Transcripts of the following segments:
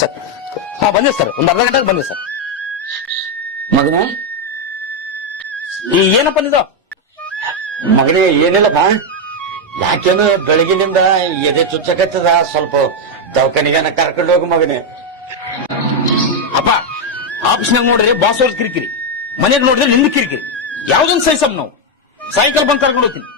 Sir ಬಂದೆ sir, ಒಂದು ಅರ್ಧ ಗಂಟೆಗೆ ಬಂದೆ ಸರ್. ಮಗನೇ ಏನಪ್ಪ ನಿದು? ಮಗನೇ ಏನಿಲ್ಲಪ್ಪ, ಯಾಕೇನು ಬೆಳಗಿನಿಂದ ಎದೆ ಚುಚ್ಚಕತ್ತದ, ಸ್ವಲ್ಪ ದವಾಖಾನಿಗನ ಕರ್ಕೊಂಡು ಹೋಗು ಮಗನೇ. ಅಪ್ಪ ಆಫೀಸ್ನಾಗ ನೋಡ್ರಿ ಬಾಸ್ ಅವ್ರ ಕಿರಿಕಿರಿ, ಮನೆಗೆ ನೋಡಿದ್ರೆ ನಿಂದ ಕಿರಿಕಿರಿ, ಯಾವ್ದೊಂದು ಸಹಿಸಮ್ ನಾವು. ಸಾಯಂಕಾಲ ಬಂದು ಕರ್ಕೊಂಡು ಹೋಗ್ತೀನಿ.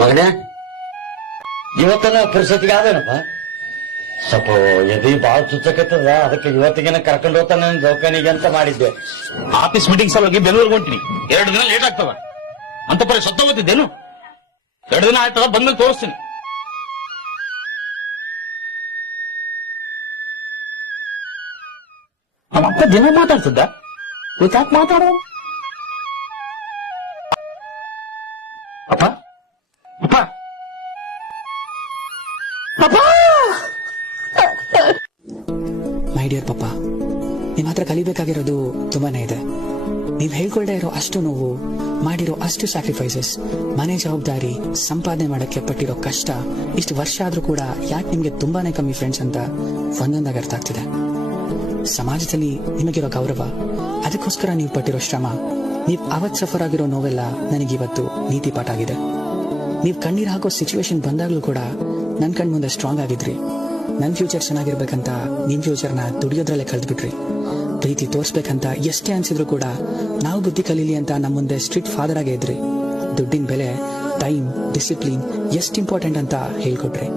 ಮಗನೇ ಇವತ್ತನ ಪುರುಷತಿಗೆ ಆದೇನಪ್ಪ, ಸ್ವಲ್ಪ ಎದೆ ಬಾಳ ಚುಚ್ಚಕತ್ತದ, ಅದಕ್ಕೆ ಇವತ್ತಿಗೆನ ಕರ್ಕೊಂಡು ಹೋಗ್ತಾನೆ ದವಾಖಾನಿಗೆ ಅಂತ ಮಾಡಿದ್ದೆ. ಆಫೀಸ್ ಮೀಟಿಂಗ್ ಸಲುವಾಗಿ ಬೆಂಗಳೂರಿಗೆ ಹೊಂಟಿನಿ, 2 ದಿನ ಲೇಟ್ ಆಗ್ತದ ಅಂತ ಪರಿ ಸತ್ತ ಹೋಗ್ತಿದ್ದೇನು. 2 ದಿನ ಆಯ್ತದ, ಬಂದ್ಮೇಲೆ ತೋರಿಸ್ತೀನಿ. ನಮ್ಮ ಅಪ್ಪ ದಿನ ಮಾತಾಡ್ತಿದ್ದ, ಯಾಕೆ ಮಾತಾಡೋ? ಅಪ್ಪ ಅಪ್ಪ ಅಪ್ಪ. ಮೈ ಡಿಯರ್ ಪಪ್ಪ, ನಿಮ್ಮ ಹತ್ರ ಕಲಿಬೇಕಾಗಿರೋದು ತುಂಬಾನೇ ಇದೆ. ನೀವು ಹೇಳ್ಕೊಳ್ತಾ ಇರೋ ಅಷ್ಟು ನೋವು, ಮಾಡಿರೋ ಅಷ್ಟು ಸ್ಯಾಕ್ರಿಫೈಸಸ್, ಮನೆ ಜವಾಬ್ದಾರಿ, ಸಂಪಾದನೆ ಮಾಡಕ್ಕೆ ಪಟ್ಟಿರೋ ಕಷ್ಟ, ಇಷ್ಟು ವರ್ಷ ಆದ್ರೂ ಕೂಡ ಯಾಕೆ ನಿಮ್ಗೆ ತುಂಬಾನೇ ಕಮ್ಮಿ ಫ್ರೆಂಡ್ಸ್ ಅಂತ ಒಂದೊಂದಾಗಿ ಅರ್ಥ ಆಗ್ತಿದೆ. ಸಮಾಜದಲ್ಲಿ ನಿಮಗಿರೋ ಗೌರವ, ಅದಕ್ಕೋಸ್ಕರ ನೀವು ಪಟ್ಟಿರೋ ಶ್ರಮ, ನೀವು ಅವತ್ ಸಫರ್ ಆಗಿರೋ ನೋವೆಲ್ಲ ನನಗಿವತ್ತು ನೀತಿ ಪಾಠ ಆಗಿದೆ. ನೀವು ಕಣ್ಣೀರ್ ಹಾಕೋ ಸಿಚುವೇಶನ್ ಬಂದಾಗ್ಲೂ ಕೂಡ ನನ್ ಕಣ್ ಮುಂದೆ ಸ್ಟ್ರಾಂಗ್ ಆಗಿದ್ರಿ. ನನ್ ಫ್ಯೂಚರ್ ಚೆನ್ನಾಗಿರ್ಬೇಕಂತ ನಿಮ್ ಫ್ಯೂಚರ್ನ ದುಡಿಯೋದ್ರಲ್ಲೇ ಕಳೆದ್ಬಿಟ್ರಿ. ಪ್ರೀತಿ ತೋರ್ಸ್ಬೇಕಂತ ಎಷ್ಟೇ ಅನ್ಸಿದ್ರು ಕೂಡ ನಾವು ಬುದ್ಧಿ ಕಲೀಲಿ ಅಂತ ನಮ್ಮ ಮುಂದೆ ಸ್ಟ್ರಿಕ್ಟ್ ಫಾದರ್ ಆಗೇ ಇದ್ರಿ. ದುಡ್ಡಿನ ಬೆಲೆ, ಟೈಮ್, ಡಿಸಿಪ್ಲಿನ್ ಎಷ್ಟು ಇಂಪಾರ್ಟೆಂಟ್ ಅಂತ ಹೇಳ್ಕೊಟ್ರಿ.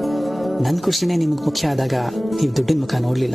ನನ್ ಖುಷಿನೇ ನಿಮ್ಗೆ ಮುಖ್ಯ ಆದಾಗ ನೀವು ದುಡ್ಡಿನ ಮುಖ ನೋಡ್ಲಿಲ್ಲ.